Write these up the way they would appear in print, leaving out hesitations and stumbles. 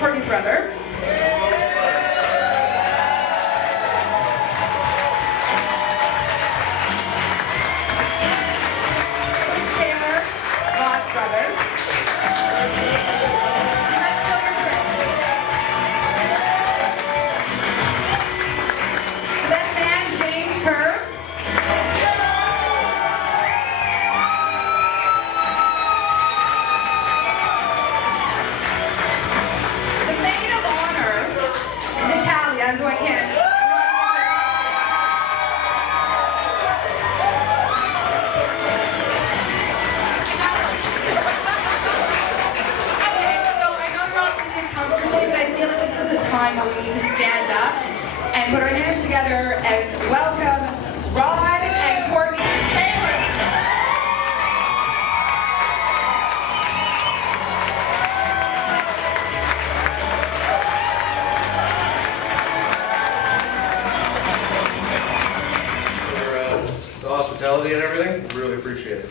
Courtney's brother. Taylor, Rod's brother. The best man, James Kerr. The maid of honor, Natalia, who I can't. Okay, so I know you're all sitting comfortably, but I feel like this is a time where we need to stand up and put our hands together and welcome Rod and Courtney Taylor. For the hospitality and everything. Really appreciate it.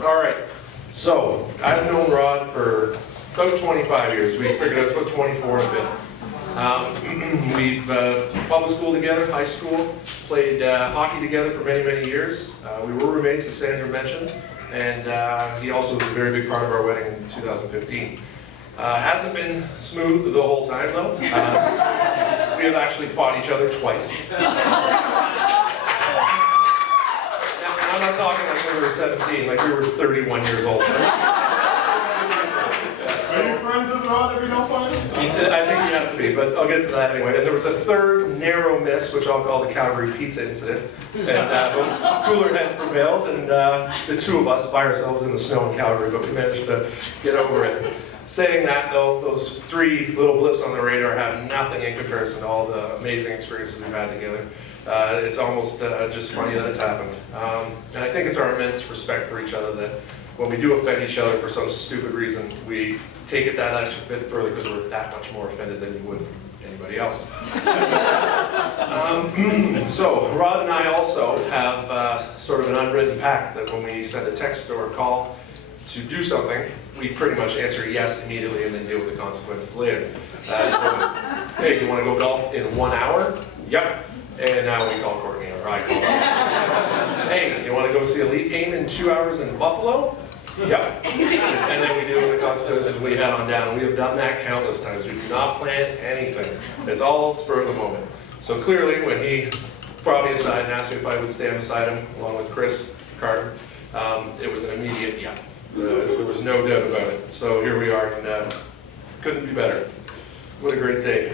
All right, so I've known Rod for about 25 years. We figured out it's about 24 and a bit. We've public school together, high school, played hockey together for many, many years. We were roommates, as Sandra mentioned, and he also was a very big part of our wedding in 2015. Hasn't been smooth the whole time though. We have actually fought each other twice. I'm not talking like when we were 17, like we were 31 years old. Are you friends with Rod if you don't find him? I think you have to be, but I'll get to that anyway. And there was a third narrow miss, which I'll call the Calgary pizza incident. And cooler heads prevailed, and the two of us by ourselves in the snow in Calgary, but we managed to get over it. Saying that though, those three little blips on the radar have nothing in comparison to all the amazing experiences we've had together. It's almost just funny that it's happened. And I think it's our immense respect for each other that when we do offend each other for some stupid reason, we take it that extra bit further because we're that much more offended than you would from anybody else. So Rod and I also have sort of an unwritten pact that when we send a text or a call to do something, we pretty much answer yes immediately and then deal with the consequences later. So, hey, you want to go golf in 1 hour? Yep. And now we call Courtney, or I call her. Hey, you want to go see a Leaf game in 2 hours in Buffalo? Yep. And then we deal with the consequences we head on down. We have done that countless times. We do not plan anything. It's all spur of the moment. So clearly, when he brought me aside and asked me if I would stand beside him, along with Chris Carter, it was an immediate yeah. There was no doubt about it. So here we are, and couldn't be better. What a great day.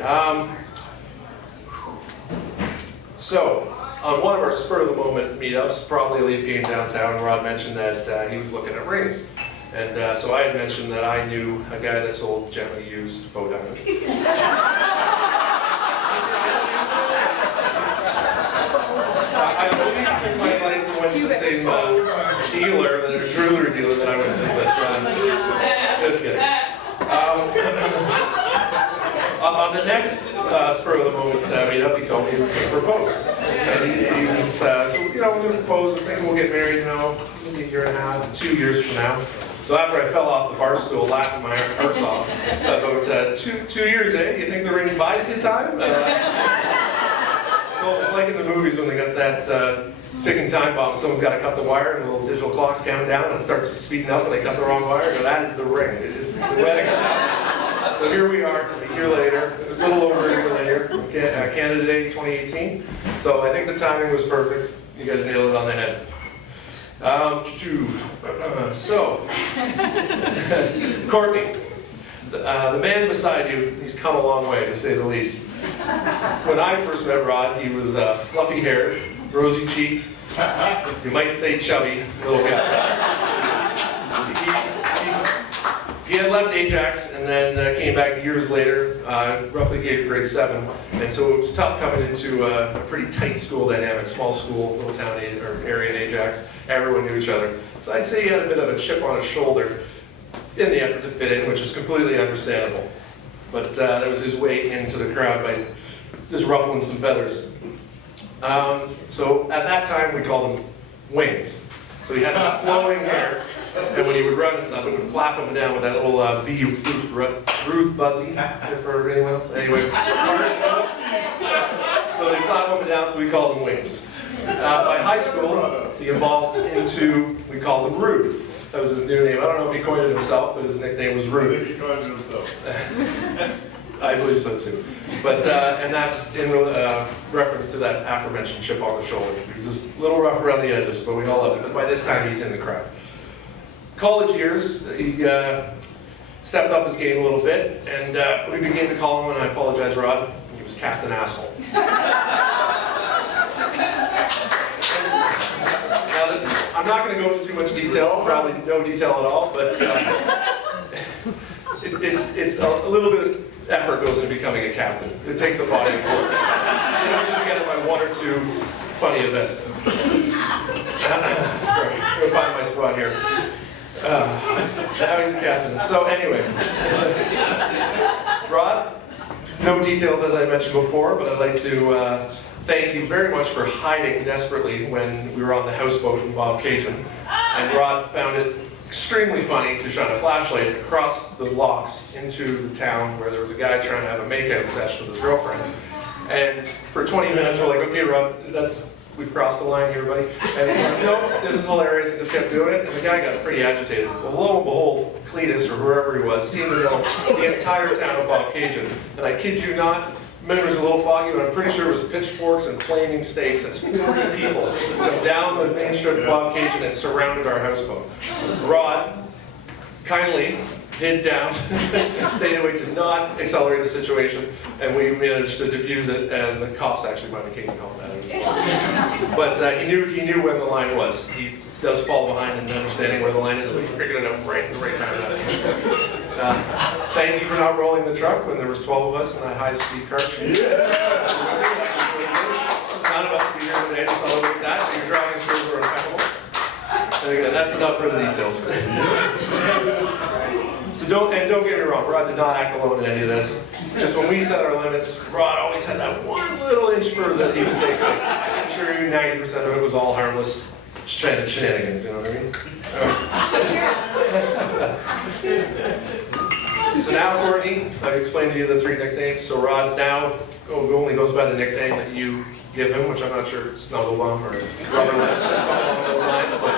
So, on one of our spur-of-the-moment meetups, probably a Leaf game downtown, Rod mentioned that he was looking at rings. And so I had mentioned that I knew a guy that sold gently used faux diamonds. I believe in my advice and went to the same dealer, the jewelry dealer that I went to, but just kidding. On the next spur-of-the-moment meetup, he told me he was going to propose. And he was, so, you know, we're going to propose, I think we'll get married, you know, maybe a year and a half, 2 years from now. So after I fell off the bar stool laughing my arse off, about two years, eh? You think the ring buys you time? So it's like in the movies when they got that ticking time bomb and someone's got to cut the wire and the little digital clock's counting down and it starts speeding up and they cut the wrong wire. No, that is the ring. It's the wedding. So here we are, a year later, a little over a year later, Canada Day 2018. So I think the timing was perfect. You guys nailed it on the head. So, Courtney, the man beside you, he's come a long way, to say the least. When I first met Rod, he was fluffy-haired, rosy-cheeked, you might say chubby little guy. He had left Ajax and then came back years later, roughly grade 7, and so it was tough coming into a pretty tight school dynamic, small school, little town or area in Ajax. Everyone knew each other. So I'd say he had a bit of a chip on his shoulder in the effort to fit in, which is completely understandable. But that was his way into the crowd by just ruffling some feathers. So at that time we called them wings. So he had this flowing hair, and when he would run and stuff, it would flap up and down with that little bee Ruth Buzzy, for anyone else. Anyway. So they flap up and down, so we called them Wings. By high school, he evolved into, we called him Rude. That was his new name. I don't know if he coined it himself, but his nickname was I Rude. think he coined it himself. I believe so too. But, and that's in reference to that aforementioned chip on the shoulder. He was just a little rough around the edges, but we all loved him. But by this time, he's in the crowd. College years, he stepped up his game a little bit, and we began to call him, and I apologize, Rod, he was Captain Asshole. I'm not going to go into too much detail, probably no detail at all, but it's a little bit of effort goes into becoming a captain. It takes a body of work. You don't just get it by one or two funny events. Sorry, I'm going to find my spot here. Now he's a captain. So anyway, Rod, no details as I mentioned before, but I'd like to thank you very much for hiding desperately when we were on the houseboat in Bob Cajun. And Rod found it extremely funny to shine a flashlight across the locks into the town where there was a guy trying to have a makeout session with his girlfriend. And for 20 minutes we're like, okay, Rod, we've crossed the line here, buddy. And he's like, no, this is hilarious, and just kept doing it. And the guy got pretty agitated. Well, lo and behold, Cletus, or whoever he was, seemed to know the entire town of Bob Cajun. And I kid you not, memory's a little foggy, but I'm pretty sure it was pitchforks and flaming stakes. That's 40 people down the main strip of Bob Cajun and surrounded our houseboat. Rod kindly hid down, stayed away, did not accelerate the situation, and we managed to defuse it, and the cops actually might have came and called that out as well. But he knew when the line was. He does fall behind in understanding where the line is, but he figured it out right at the right time. Thank you for not rolling the truck when there was 12 of us in that high-speed car. None of us be here today to celebrate that, so your driving skills were impeccable. And again, that's enough for the details. So don't get me wrong, Rod did not act alone in any of this. Just when we set our limits, Rod always had that one little inch further that he would take. I'm sure 90% of it was all harmless shenanigans, you know what I mean? So now, Courtney, I've explained to you the 3 nicknames. So Rod now only goes by the nickname that you give him, which I'm not sure it's Snugglebum or Rubber Lips or something along those lines, but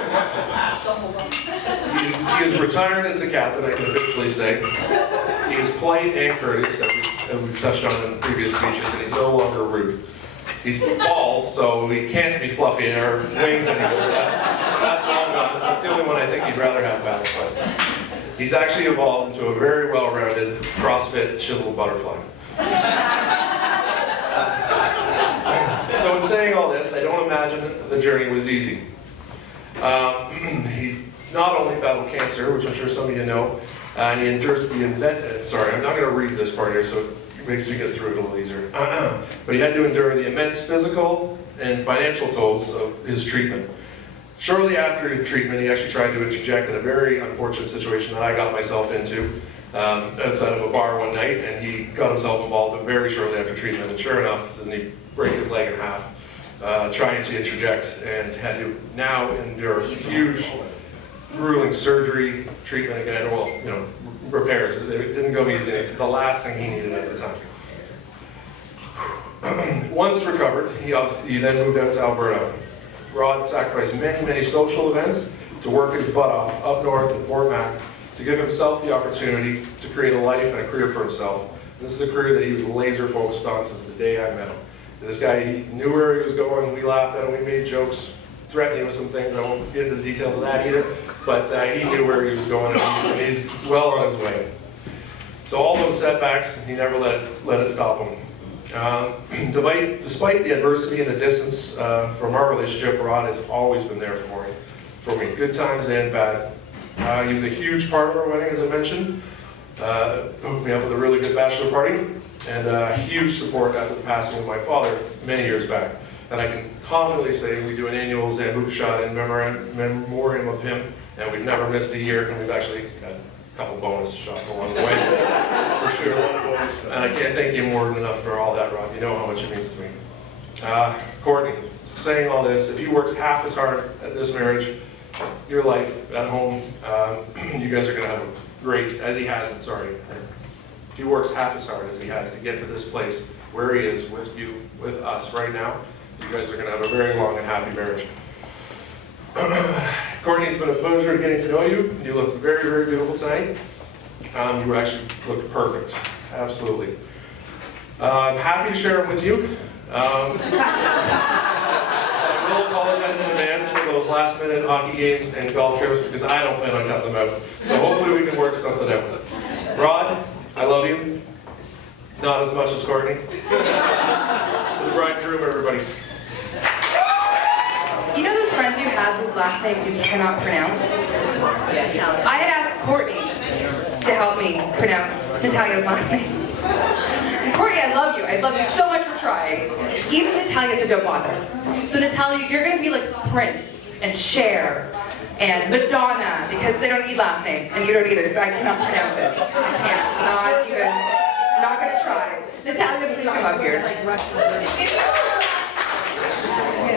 he is retired as the captain, I can officially say. He is polite and courteous, as we've touched on in previous speeches, and he's no longer rude. He's bald, so he can't be fluffy or wings anymore. That's long gone. That's the only one I think he'd rather have back. But he's actually evolved into a very well-rounded CrossFit chiseled butterfly. So in saying all this, I don't imagine the journey was easy. He's not only battled cancer, which I'm sure some of you know, and he endures the sorry, I'm not going to read this part here, so it makes me get through it a little easier. But he had to endure the immense physical and financial tolls of his treatment. Shortly after his treatment, he actually tried to interject in a very unfortunate situation that I got myself into outside of a bar one night, and he got himself involved very shortly after treatment, and sure enough, doesn't he break his leg in half, trying to interject, and had to now endure huge, grueling surgery, treatment again, well, you know, repairs. It didn't go easy. It's the last thing he needed at the time. Once recovered, he then moved out to Alberta. Rod sacrificed many social events to work his butt off up north in Fort Mac to give himself the opportunity to create a life and a career for himself. This is a career that he was laser focused on since the day I met him. This guy, he knew where he was going. We laughed at him. We made jokes, threatening him with some things. I won't get into the details of that either. But he knew where he was going, and he's well on his way. So all those setbacks, he never let it stop him. Despite the adversity and the distance from our relationship, Rod has always been there for me, good times and bad. He was a huge part of our wedding, as I mentioned. Hooked me up with a really good bachelor party, and huge support after the passing of my father many years back. And I can confidently say we do an annual Zambuca shot in memoriam of him, and we've never missed a year, and we've actually had a couple bonus shots along the way, for sure. And I can't thank you more than enough for all that, Rob. You know how much it means to me. Courtney, saying all this, if he works half as hard at this marriage your life at home. You guys are going to have a great, as he hasn't, sorry. He works half as hard as he has to get to this place where he is with you, with us right now. You guys are going to have a very long and happy marriage. Courtney, it's been a pleasure getting to know you. You look very, very beautiful tonight. You actually look perfect, absolutely. I'm happy to share them with you. I will apologize in advance for those last-minute hockey games and golf trips because I don't plan on cutting them out. So hopefully we can work something out. Rod, I love you. Not as much as Courtney. To the bride and groom, everybody. You know those friends you have whose last names you cannot pronounce? I had asked Courtney to help me pronounce Natalia's last name. And Courtney, I love you. I love you so much for trying. Even Natalia said don't bother. So Natalia, you're going to be like Prince and Cher and Madonna because they don't need last names. And you don't either because I cannot pronounce it. I can't. Not going to try. Natalia, please come up here.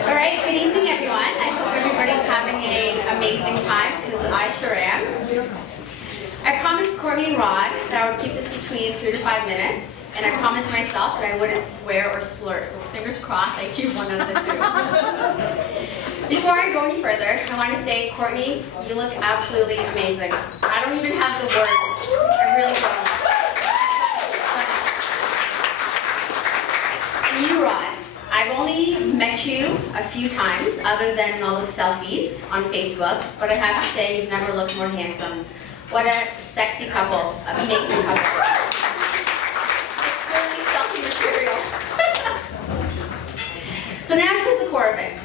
All right, good evening everyone. I hope everybody's having an amazing time because I sure am. I promised Courtney and Rod that I would keep this between 3 to 5 minutes, and I promised myself that I wouldn't swear or slur, so fingers crossed I achieve one out of the two. Before I go any further, I want to say, Courtney, you look absolutely amazing. I don't even have the words. I really don't. You, Rod. I've only met you a few times, other than all those selfies on Facebook, but I have to say you've never looked more handsome. What a sexy couple, amazing couple. It's certainly selfie material. So now to the core of it.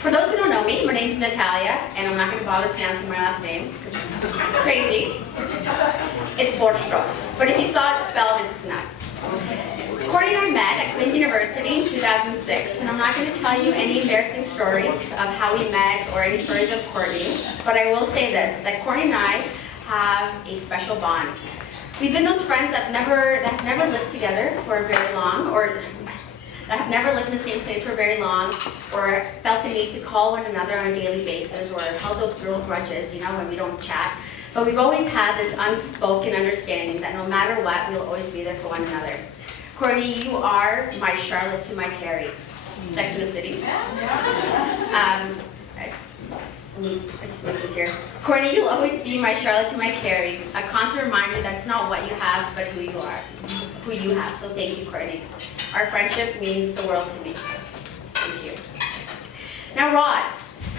For those who don't know me, my name's Natalia, and I'm not going to bother pronouncing my last name, because it's crazy. It's Borstrov, but if you saw it spelled, it's nuts. Courtney and I met at Queen's University in 2006, and I'm not going to tell you any embarrassing stories of how we met or any stories of Courtney, but I will say this, that Courtney and I have a special bond. We've been those friends that have never lived together for very long, or that have never lived in the same place for very long, or felt the need to call one another on a daily basis, or held those girl grudges, you know, when we don't chat. But we've always had this unspoken understanding that no matter what, we'll always be there for one another. Courtney, you are my Charlotte to my Carrie. Sex in the City. I just missed this here. Courtney, you'll always be my Charlotte to my Carrie. A constant reminder that's not what you have, but who you are. Who you have. So thank you, Courtney. Our friendship means the world to me. Thank you. Now, Rod.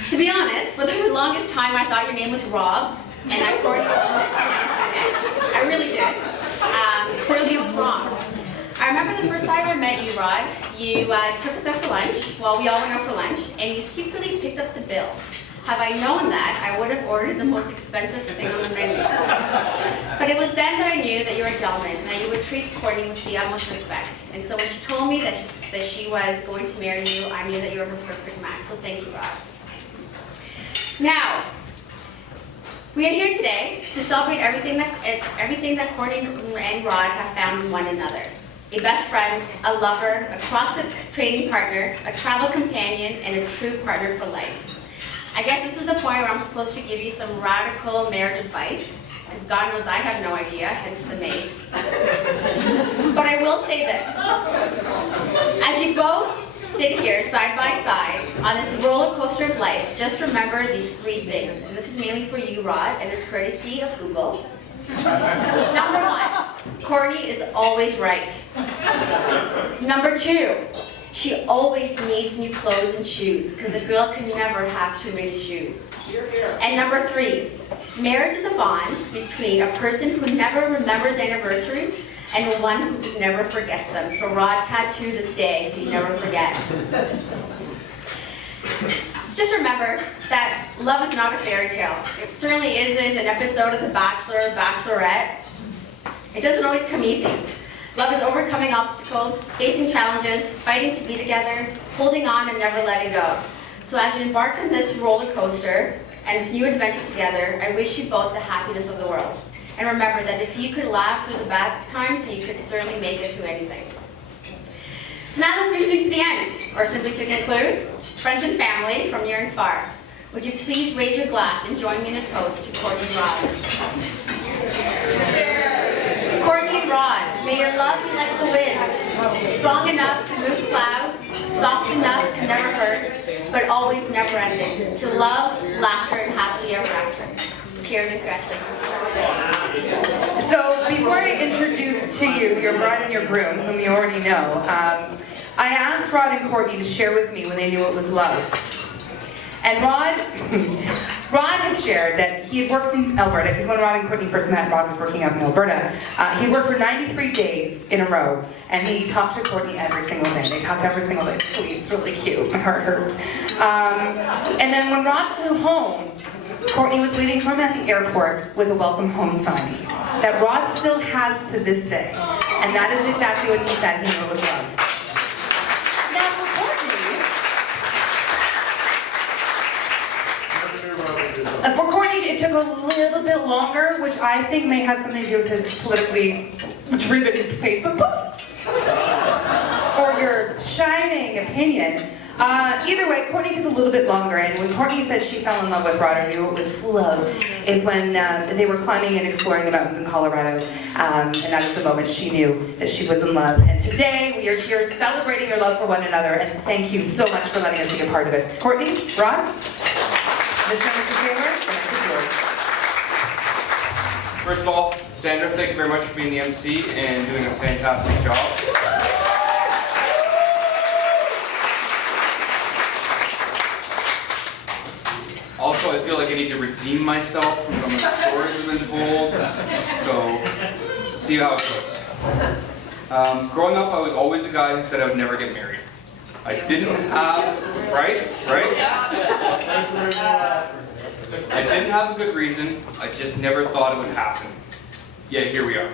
To be honest, for the longest time I thought your name was Rob, and that Courtney was mispronouncing it. I really did. Clearly I was wrong. I remember the first time I met you, Rod, you took us out for lunch, well, we all went out for lunch, and you secretly picked up the bill. Had I known that, I would have ordered the most expensive thing on the menu. But it was then that I knew that you were a gentleman, and that you would treat Courtney with the utmost respect. And so when she told me that she was going to marry you, I knew that you were her perfect match, so thank you, Rod. Now, we are here today to celebrate everything that Courtney and Rod have found in one another. A best friend, a lover, a CrossFit training partner, a travel companion, and a true partner for life. I guess this is the point where I'm supposed to give you some radical marriage advice, because God knows I have no idea, hence the maid. But I will say this. As you both sit here side by side on this roller coaster of life, just remember these 3 things. And this is mainly for you, Rod, and it's courtesy of Google. Number 1, Courtney is always right. Number 2, she always needs new clothes and shoes, because a girl can never have too many shoes. And number 3, marriage is a bond between a person who never remembers anniversaries and one who never forgets them. So Rod, tattoo this day so you never forget. Just remember that love is not a fairy tale. It certainly isn't an episode of The Bachelor or Bachelorette. It doesn't always come easy. Love is overcoming obstacles, facing challenges, fighting to be together, holding on and never letting go. So as you embark on this roller coaster and this new adventure together, I wish you both the happiness of the world. And remember that if you could laugh through the bad times, you could certainly make it through anything. So now this brings me to the end, or simply to conclude, friends and family from near and far. Would you please raise your glass and join me in a toast to Courtney and Rod? Courtney and Rod, may your love be like the wind, strong enough to move clouds, soft enough to never hurt, but always never ending, to love, laughter, and happily ever after. Cheers and congratulations. So before I introduce to you your bride and your groom, whom you already know, I asked Rod and Courtney to share with me when they knew it was love. And Rod had shared that he had worked in Alberta, because when Rod and Courtney first met, Rod was working out in Alberta. He worked for 93 days in a row, and he talked to Courtney every single day. They talked every single day. It's sweet, it's really cute, my heart hurts. And then when Rod flew home, Courtney was waiting for him at the airport with a welcome home sign that Rod still has to this day. And that is exactly what he said he knew it was love. Now for Courtney, it took a little bit longer, which I think may have something to do with his politically driven Facebook posts. Or your shining opinion. Either way, Courtney took a little bit longer, and when Courtney said she fell in love with Rod or knew it was love, is when they were climbing and exploring the mountains in Colorado, and that is the moment she knew that she was in love. And today, we are here celebrating your love for one another, and thank you so much for letting us be a part of it. Courtney, Rod, Mr. and Mrs. Taylor, the mic is yours. First of all, Sandra, thank you very much for being the MC and doing a fantastic job. Also, I feel like I need to redeem myself from some of the stories I've been told, so see how it goes. Growing up, I was always the guy who said I would never get married. I didn't have, right? I didn't have a good reason, I just never thought it would happen. Yet here we are.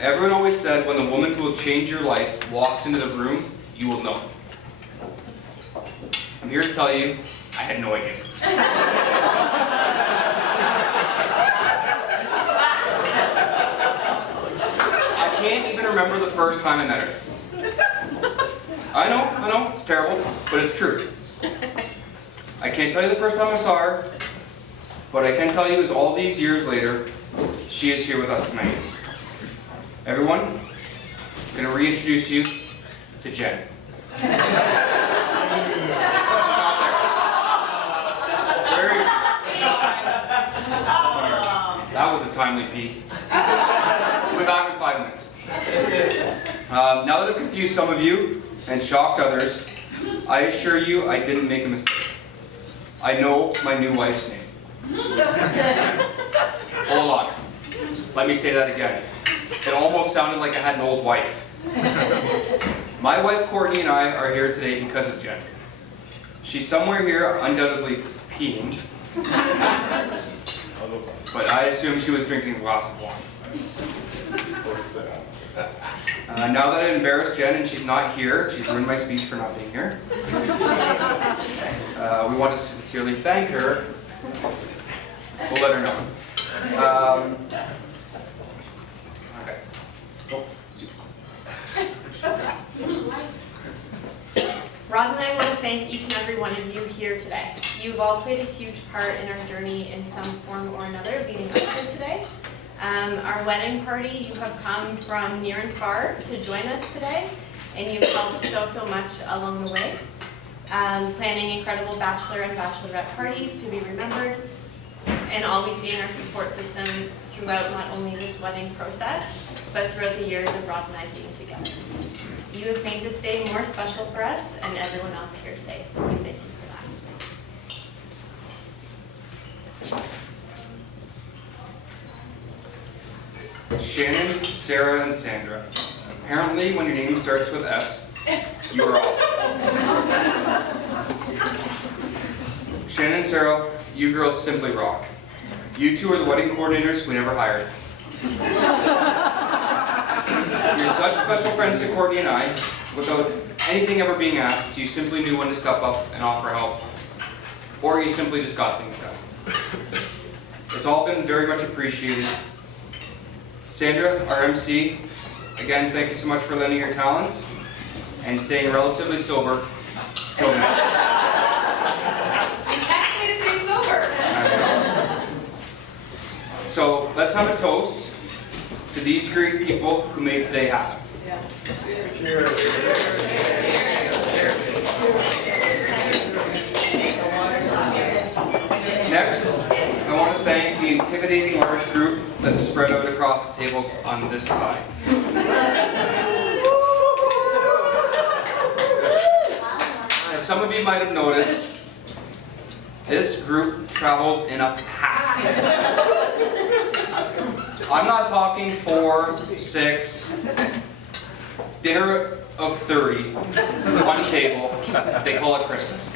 Everyone always said when the woman who will change your life walks into the room, you will know. I'm here to tell you, I had no idea. I can't even remember the first time I met her. I know, it's terrible, but it's true. I can't tell you the first time I saw her, but I can tell you is all these years later, she is here with us tonight. Everyone, I'm going to reintroduce you to Jen. That was a timely peek. We'll be back in 5 minutes. Now that I've confused some of you and shocked others, I assure you I didn't make a mistake. I know my new wife's name. Hold on. Let me say that again. It almost sounded like I had an old wife. My wife Courtney and I are here today because of Jen. She's somewhere here undoubtedly peeing. But I assume she was drinking a glass of wine. Now that I embarrassed Jen and she's not here, she's ruined my speech for not being here. We want to sincerely thank her. We'll let her know. Okay. Oh, Rod and I want to thank each and every one of you here today. You've all played a huge part in our journey in some form or another leading up to today. Our wedding party, you have come from near and far to join us today, and you've helped so much along the way. Planning incredible bachelor and bachelorette parties to be remembered, and always being our support system throughout not only this wedding process, but throughout the years of Rod and I being together. You have made this day more special for us and everyone else here today, so we thank you for that. Shannon, Sarah, and Sandra. Apparently, when your name starts with S, you are awesome. Shannon and Sarah, you girls simply rock. You two are the wedding coordinators we never hired. You're such special friends to Courtney and I. Without anything ever being asked, you simply knew when to step up and offer help. Or you simply just got things done. It's all been very much appreciated. Sandra, our MC, again, thank you so much for lending your talents and staying relatively sober till now. let's have a toast to these great people who made today happen. Next, I want to thank the intimidating large group that is spread out across the tables on this side. As some of you might have noticed, this group travels in a pack. I'm not talking 4, 6, dinner of 30, one table, they call it Christmas.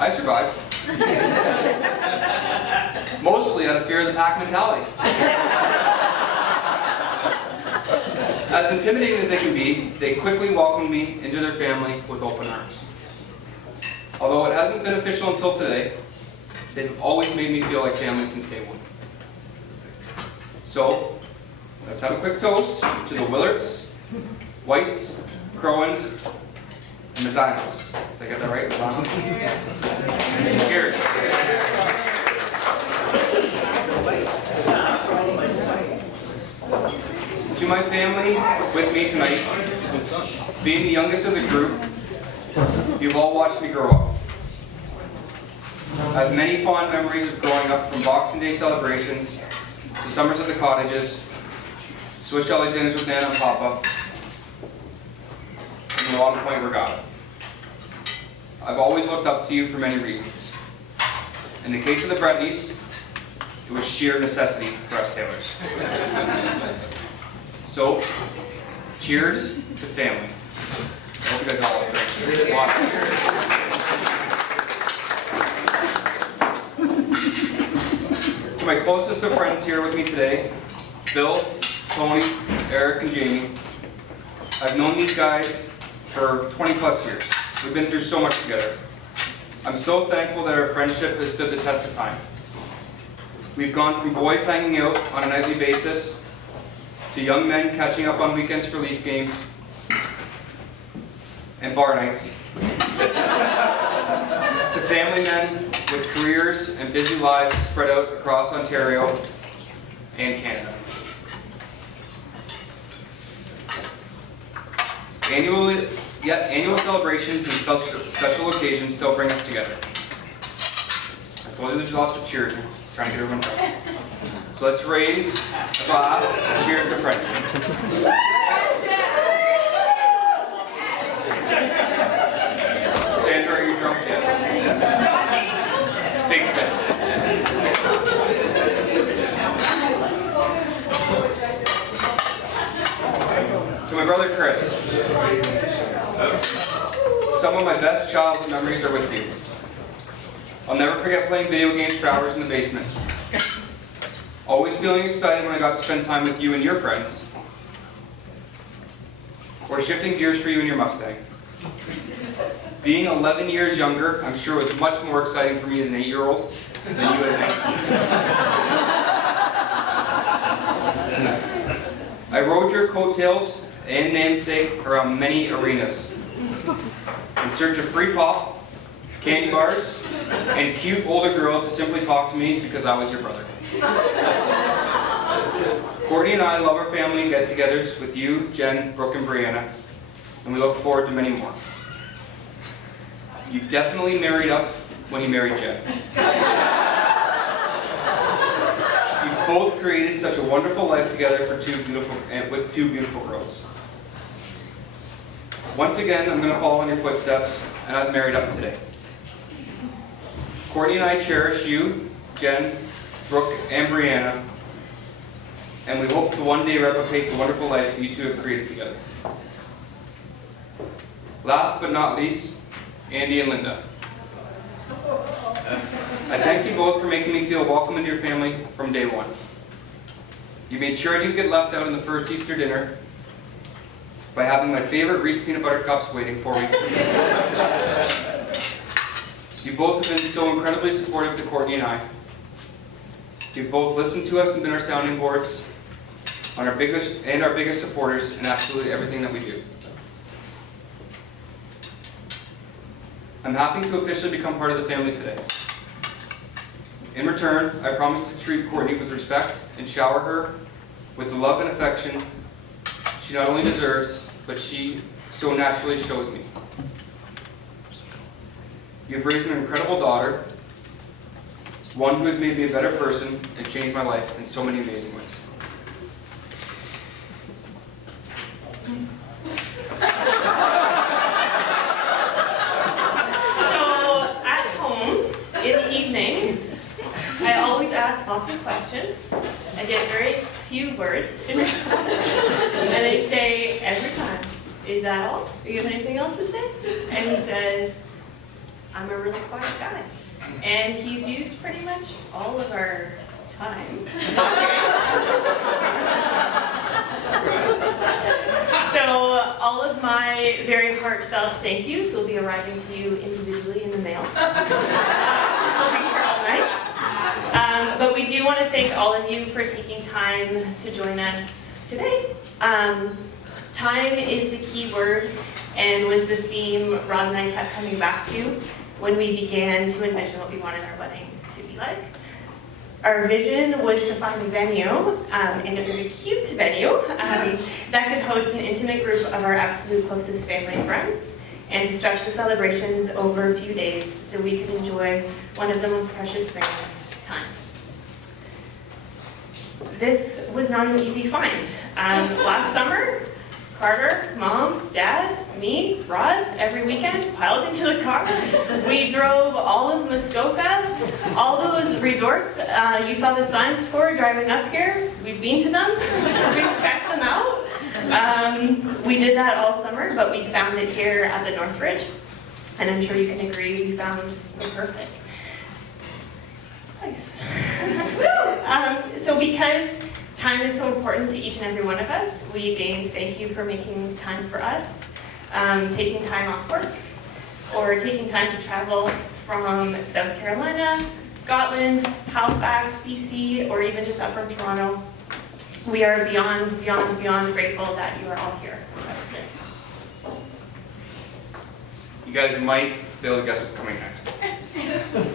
I survived. Mostly out of fear of the pack mentality. As intimidating as they can be, they quickly welcomed me into their family with open arms. Although it hasn't been official until today, they've always made me feel like family since day one. So, let's have a quick toast to the Willards, Whites, Crowans, and Mazzanos. Did I get that right? Mazzanos? Cheers. To my family with me tonight, being the youngest of the group, you've all watched me grow up. I have many fond memories of growing up, from Boxing Day celebrations, to summers at the cottages, Swiss Chalet dinners with Nana and Papa, and the Long Point Regatta. I've always looked up to you for many reasons. In the case of the Bretneys, it was sheer necessity for us Taylors. So, cheers to family. I hope you guys all drink water. To my closest of friends here with me today, Bill, Tony, Eric, and Jamie. I've known these guys for 20 plus years. We've been through so much together. I'm so thankful that our friendship has stood the test of time. We've gone from boys hanging out on a nightly basis, to young men catching up on weekends for Leaf games, and bar nights, to family men with careers and busy lives spread out across Ontario and Canada. Annual celebrations and special occasions still bring us together. I told you there's lots of cheers. I'm trying to get everyone drunk. So let's raise a glass and cheers to friendship. Sandra, are you drunk yet? Big steps. To my brother Chris, some of my best childhood memories are with you. I'll never forget playing video games for hours in the basement. Always feeling excited when I got to spend time with you and your friends. Or shifting gears for you and your Mustang. Being 11 years younger, I'm sure was much more exciting for me as an 8-year-old than you at 19. I rode your coattails and namesake around many arenas in search of free pop, candy bars, and cute older girls to simply talk to me because I was your brother. Courtney and I love our family get-togethers with you, Jen, Brooke, and Brianna, and we look forward to many more. You definitely married up when you married Jen. You both created such a wonderful life together with two beautiful girls. Once again, I'm going to follow in your footsteps, and I've married up today. Courtney and I cherish you, Jen, Brooke, and Brianna, and we hope to one day replicate the wonderful life you two have created together. Last but not least, Andy and Linda. I thank you both for making me feel welcome into your family from day one. You made sure I didn't get left out in the first Easter dinner by having my favorite Reese's peanut butter cups waiting for me. You both have been so incredibly supportive to Courtney and I. You've both listened to us and been our sounding boards, on our biggest supporters in absolutely everything that we do. I'm happy to officially become part of the family today. In return, I promise to treat Courtney with respect and shower her with the love and affection she not only deserves, but she so naturally shows me. You've raised an incredible daughter, one who has made me a better person and changed my life in so many amazing ways. So at home, in the evenings, I always ask lots of questions. I get very few words in response. And I say every time, is that all? Do you have anything else to say? And he says, I'm a really quiet guy. And he's used pretty much all of our time talking. So all of my very heartfelt thank yous will be arriving to you individually in the mail. I'll be here all night. But we do want to thank all of you for taking time to join us today. Time is the key word and was the theme Rod and I kept coming back to when we began to envision what we wanted our wedding to be like. Our vision was to find a venue, and a very cute venue, that could host an intimate group of our absolute closest family and friends, and to stretch the celebrations over a few days so we could enjoy one of the most precious things, time. This was not an easy find. Last summer, Carter, Mom, Dad, me, Rod, every weekend, piled into the car. We drove all of Muskoka, all those resorts you saw the signs for driving up here. We've been to them, we've checked them out. We did that all summer, but we found it here at the Northridge. And I'm sure you can agree, we found the perfect place. So because time is so important to each and every one of us, we again thank you for making time for us, taking time off work, or taking time to travel from South Carolina, Scotland, Halifax, BC, or even just up from Toronto. We are beyond grateful that you are all here with us today. You guys might be able to guess what's coming next.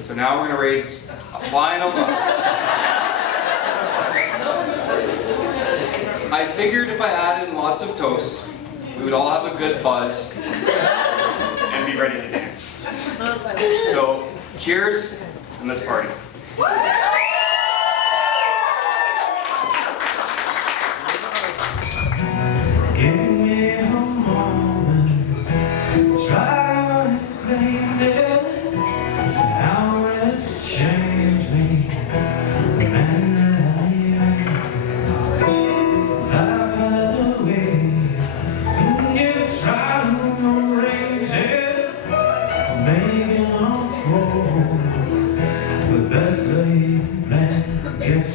So now we're going to raise a final buck. I figured if I added in lots of toasts, we would all have a good buzz and be ready to dance. So cheers, and let's party. Give me a moment, try to explain it, how it's changed me, the man that I am. Life has a way, and you try to arrange it, making a fool, but best laid plan gets